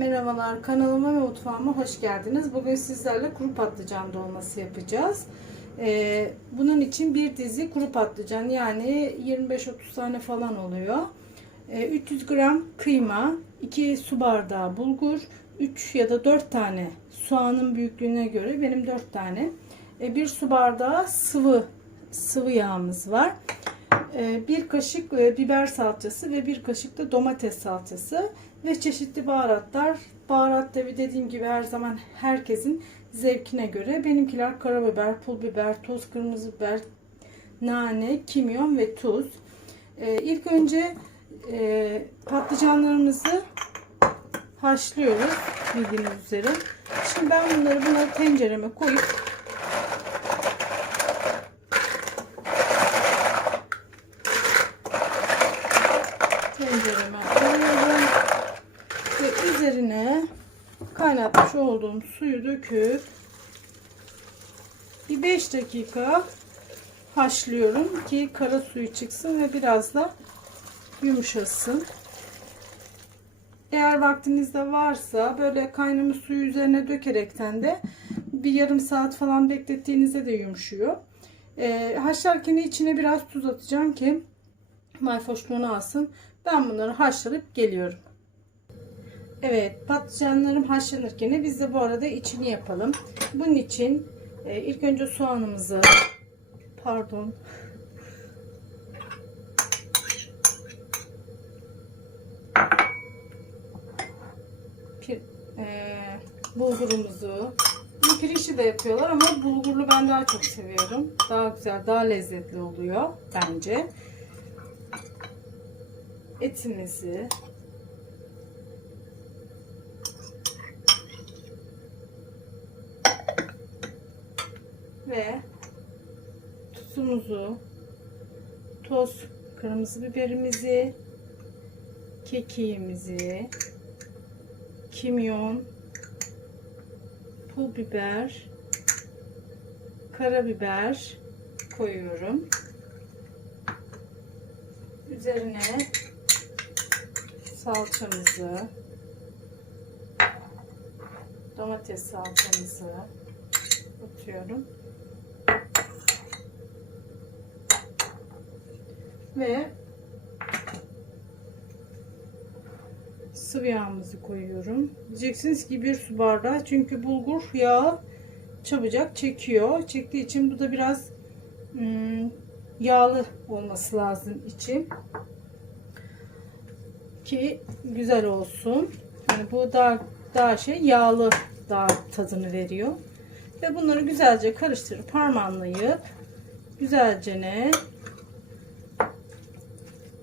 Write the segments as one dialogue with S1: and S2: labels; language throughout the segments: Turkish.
S1: Merhabalar kanalıma ve mutfağıma hoş geldiniz. Bugün sizlerle kuru patlıcan dolması yapacağız. Ee, bunun için bir dizi kuru patlıcan yani 25-30 tane falan oluyor. Ee, 300 gram kıyma, 2 su bardağı bulgur, 3 ya da 4 tane soğanın büyüklüğüne göre benim 4 tane. Ee, bir su bardağı sıvı sıvı yağımız var. Ee, bir kaşık e, biber salçası ve bir kaşık da domates salçası ve çeşitli baharatlar. Baharat tabi dediğim gibi her zaman herkesin zevkine göre. Benimkiler karabiber, pul biber, toz kırmızı biber, nane, kimyon ve tuz. Ee, ilk önce e, patlıcanlarımızı haşlıyoruz bildiğiniz üzere. Şimdi ben bunları buna tencereme koyup tencereme koyuyorum ve üzerine kaynatmış olduğum suyu döküp bir 5 dakika haşlıyorum ki kara suyu çıksın ve biraz da yumuşasın. Eğer vaktinizde varsa böyle kaynamış suyu üzerine dökerekten de bir yarım saat falan beklettiğinizde de yumuşuyor. Ee, haşlarken içine biraz tuz atacağım ki mayfoşluğunu alsın. Ben bunları haşlayıp geliyorum. Evet patlıcanlarım haşlanırken biz de bu arada içini yapalım. Bunun için e, ilk önce soğanımızı pardon pir, e, bulgurumuzu pirinçli de yapıyorlar ama bulgurlu ben daha çok seviyorum. Daha güzel, daha lezzetli oluyor bence. Etimizi ve tuzumuzu, toz kırmızı biberimizi, kekiğimizi, kimyon, pul biber, karabiber koyuyorum. Üzerine salçamızı, domates salçamızı atıyorum. Ve sıvı yağımızı koyuyorum. Diyeceksiniz ki bir su bardağı çünkü bulgur yağı çabucak çekiyor. Çektiği için bu da biraz ım, yağlı olması lazım içi ki güzel olsun. Yani bu daha daha şey yağlı daha tadını veriyor. Ve bunları güzelce karıştırıp harmanlayıp güzelce ne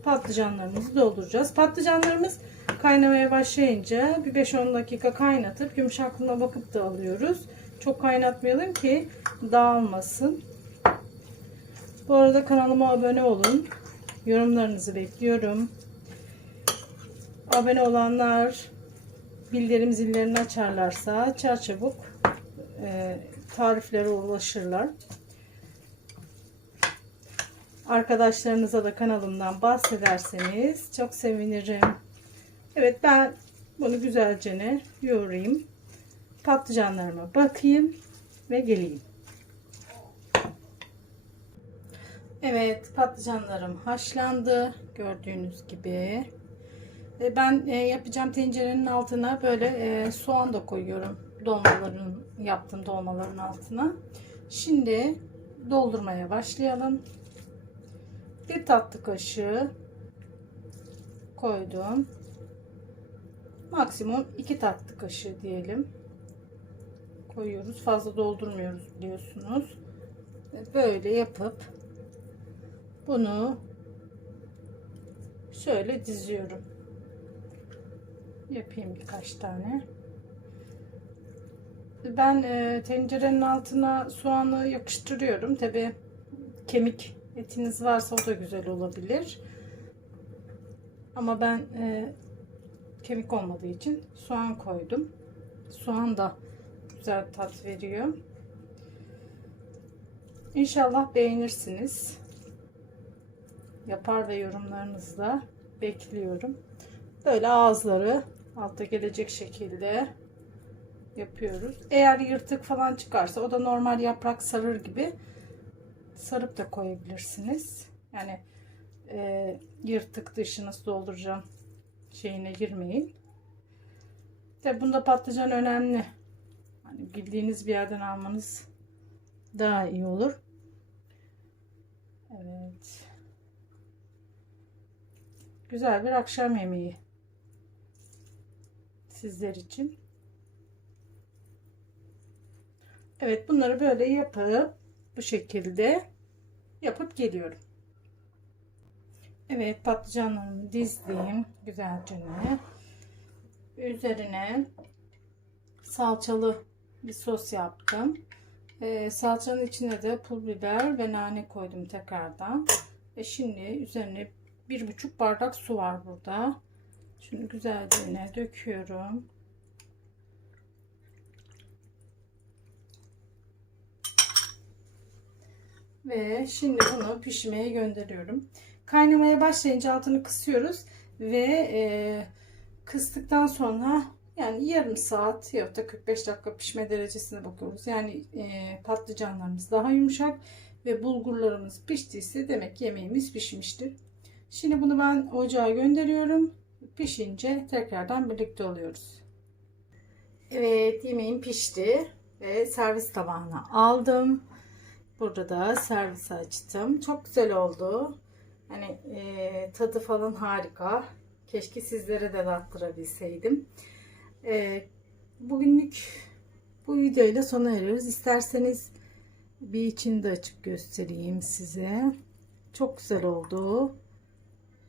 S1: patlıcanlarımızı dolduracağız. Patlıcanlarımız kaynamaya başlayınca bir 5-10 dakika kaynatıp yumuşaklığına bakıp da alıyoruz. Çok kaynatmayalım ki dağılmasın. Bu arada kanalıma abone olun. Yorumlarınızı bekliyorum. Abone olanlar bildirim zillerini açarlarsa çarçabuk e, tariflere ulaşırlar. Arkadaşlarınıza da kanalımdan bahsederseniz çok sevinirim. Evet ben bunu güzelce ne yoğurayım. Patlıcanlarıma bakayım ve geleyim. Evet patlıcanlarım haşlandı gördüğünüz gibi. E, Ben e, yapacağım tencerenin altına böyle e, soğan da koyuyorum. Dolmaların yaptığım dolmaların altına. Şimdi doldurmaya başlayalım. Bir tatlı kaşığı koydum. Maksimum iki tatlı kaşığı diyelim. Koyuyoruz. Fazla doldurmuyoruz biliyorsunuz. Böyle yapıp bunu şöyle diziyorum. Yapayım birkaç tane. Ben e, tencerenin altına soğanı yakıştırıyorum. Tabi kemik etiniz varsa o da güzel olabilir. Ama ben e, kemik olmadığı için soğan koydum. Soğan da güzel tat veriyor. İnşallah beğenirsiniz. Yapar ve yorumlarınızı da bekliyorum. Böyle ağızları alta gelecek şekilde yapıyoruz. Eğer yırtık falan çıkarsa o da normal yaprak sarır gibi sarıp da koyabilirsiniz. Yani e, yırtık dışı nasıl dolduracağım şeyine girmeyin. De bunda patlıcan önemli. Hani bildiğiniz bir yerden almanız daha iyi olur. Evet. Güzel bir akşam yemeği sizler için. Evet bunları böyle yapıp bu şekilde yapıp geliyorum. Evet patlıcanlarımı dizdim güzelce. Üzerine salçalı bir sos yaptım. Ee, salçanın içine de pul biber ve nane koydum tekrardan. Ve şimdi üzerine bir buçuk bardak su var burada. Şimdi güzelce döküyorum. Ve şimdi bunu pişmeye gönderiyorum. Kaynamaya başlayınca altını kısıyoruz ve e, kıstıktan sonra yani yarım saat ya da 45 dakika pişme derecesine bakıyoruz. Yani e, patlıcanlarımız daha yumuşak ve bulgurlarımız piştiyse demek yemeğimiz pişmiştir. Şimdi bunu ben ocağa gönderiyorum. Pişince tekrardan birlikte oluyoruz. Evet yemeğim pişti ve servis tabağına aldım. Burada da servisi açtım. Çok güzel oldu. Hani e, tadı falan harika. Keşke sizlere de tattırabilseydim. E, bugünlük bu videoyla sona eriyoruz. İsterseniz bir içini de açıp göstereyim size. Çok güzel oldu.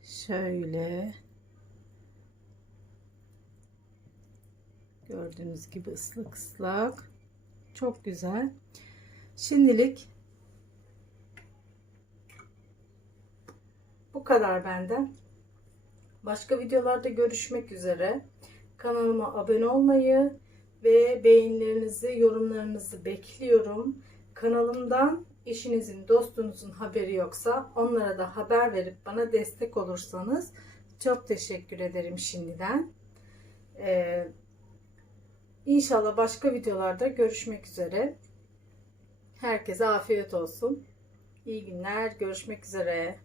S1: Şöyle. Gördüğünüz gibi ıslak ıslak. Çok güzel. Şimdilik bu kadar benden. Başka videolarda görüşmek üzere. Kanalıma abone olmayı ve beğenilerinizi, yorumlarınızı bekliyorum. Kanalımdan eşinizin, dostunuzun haberi yoksa onlara da haber verip bana destek olursanız çok teşekkür ederim şimdiden. Ee, inşallah başka videolarda görüşmek üzere. Herkese afiyet olsun. İyi günler. Görüşmek üzere.